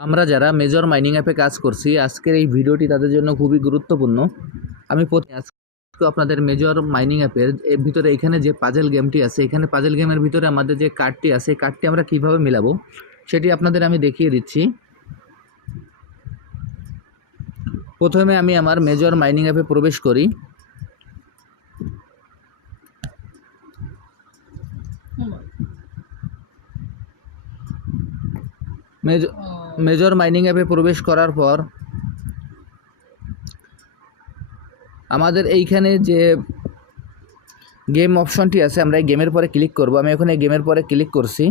আমরা যারা major mining অ্যাপে কাজ করছি আজকের এই ভিডিওটি তাদের জন্য খুবই গুরুত্বপূর্ণ। আমি আজকে আপনাদের মেজর মাইনিং অ্যাপের এর ভিতরে এখানে যে পাজেল গেমটি আছে এখানে পাজেল গেমের ভিতরে আমাদের যে কার্ডটি আছে এই কার্ডটি আমরা কীভাবে মিলাবো সেটি আপনাদের আমি দেখিয়ে দিচ্ছি। প্রথমে আমি আমার মেজর মাইনিং অ্যাপে প্রবেশ করি। মেজ- মেজর মাইনিং অ্যাপে প্রবেশ করার পর, আমাদের এইখানে যে গেম অপশনটি আছে, আমরা এই গেমের পরে ক্লিক করব। আমি এখন গেমের পরে ক্লিক করছি।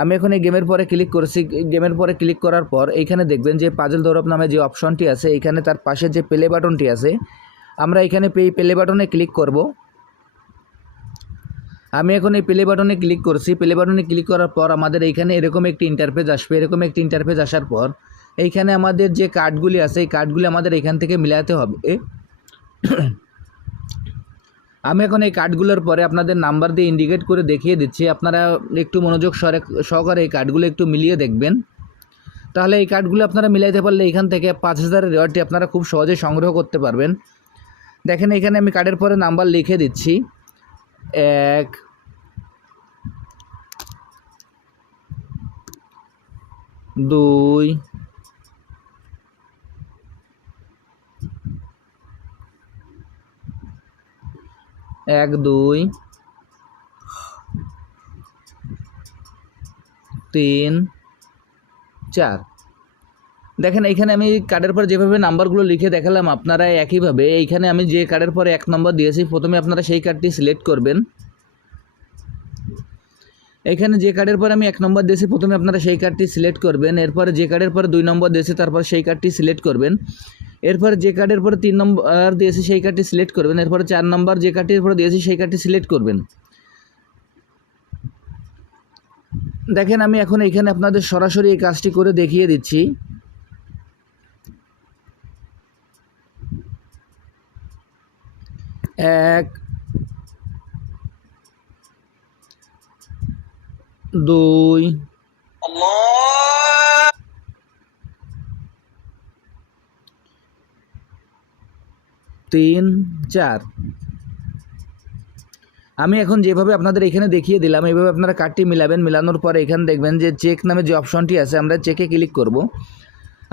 আমি এখন গেমের পরে ক্লিক করছি। গেমের পরে ক্লিক করার পর, এইখানে দেখবেন যে পাজল দৌড়াপ নামে যে অপশনটি আছে, এইখানে তার পাশে যে প্লে বাটনটি আছে, আমরা এখানে এই প্লে বাটনে ক্লিক করব। আমি এখন এই প্লে বাটনে ক্লিক করছি। প্লে বাটনে ক্লিক করার পর আমাদের এইখানে এরকম একটি ইন্টারফেস আসবে। এরকম একটি ইন্টারফেস আসার পর এইখানে আমাদের যে কার্ডগুলি আছে, এই কার্ডগুলি আমাদের এখান থেকে মিলাতে হবে। আমি এখন এই কার্ডগুলোর পরে আপনাদের নাম্বার দিয়ে ইন্ডিকেট করে দেখিয়ে দিচ্ছি। আপনারা একটু মনোযোগ সরে সহকারে এই কার্ডগুলো একটু মিলিয়ে দেখবেন। তাহলে এই কার্ডগুলো আপনারা মিলাইতে পারলে এখান থেকে পাঁচ হাজারের রেওয়ার্ডটি আপনারা খুব সহজে সংগ্রহ করতে পারবেন। দেখেন এখানে আমি কার্ডের পরে নাম্বার লিখে দিচ্ছি। এক। দুই। এক দুই। তিন চার। দেখেন, এইখানে আমি কার্ডের পর যেভাবে নাম্বারগুলো লিখে দেখালাম আপনারা একইভাবে, এইখানে আমি যে কার্ডের পরে এক নম্বর দিয়েছি, প্রথমে আপনারা সেই কার্ডটি সিলেক্ট করবেন। এখানে যে কার্ডের পর আমি এক নম্বর দিয়েছি, প্রথমে আপনারা সেই কার্ডটি সিলেক্ট করবেন, এরপরে যে কার্ডের পরে দুই নম্বর দিয়েছি, তারপর সেই কার্ডটি সিলেক্ট করবেন। এরপর যে কার্ডের পরে তিন নম্বর দিয়েছি, সেই কার্ডটি সিলেক্ট করবেন, এরপরে চার নম্বর যে কার্ডটির পরে দিয়েছি, সেই কার্ডটি সিলেক্ট করবেন। দেখেন, আমি এখন এখানে আপনাদের সরাসরি এই কাজটি করে দেখিয়ে দিচ্ছি। এক, দুই, তিন, চার। আমি এখন যেভাবে আপনাদের এখানে দেখিয়ে দিলাম এইভাবে আপনারা কার্ডটি মিলাবেন, মিলানোর পরে এখানে দেখবেন যে চেক নামে যে অপশনটি আছে, আমরা চেকে ক্লিক করব।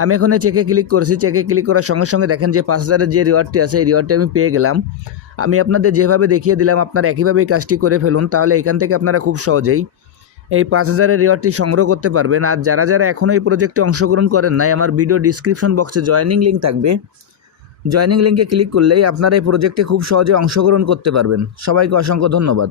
আমি এখন চেকে ক্লিক করছি। চেকে ক্লিক করার সঙ্গে সঙ্গে দেখেন যে পাঁচ হাজারের যে রিওয়ার্ডটি আছে, এই রিওয়ার্ডটি আমি পেয়ে গেলাম। আমি আপনাদের যেভাবে দেখিয়ে দিলাম, আপনারা একইভাবে এই কাজটি করে ফেলুন, তাহলে এখান থেকে আপনারা খুব সহজেই এই পাঁচ হাজারের রিওয়ার্ডটি সংগ্রহ করতে পারবেন। আর যারা যারা এখনও এই প্রজেক্টে অংশগ্রহণ করেন নাই, আমার ভিডিও ডিসক্রিপশন বক্সে জয়েনিং লিঙ্ক থাকবে। জয়েনিং লিঙ্কে ক্লিক করলেই আপনারা এই প্রজেক্টে খুব সহজে অংশগ্রহণ করতে পারবেন। সবাইকে অসংখ্য ধন্যবাদ।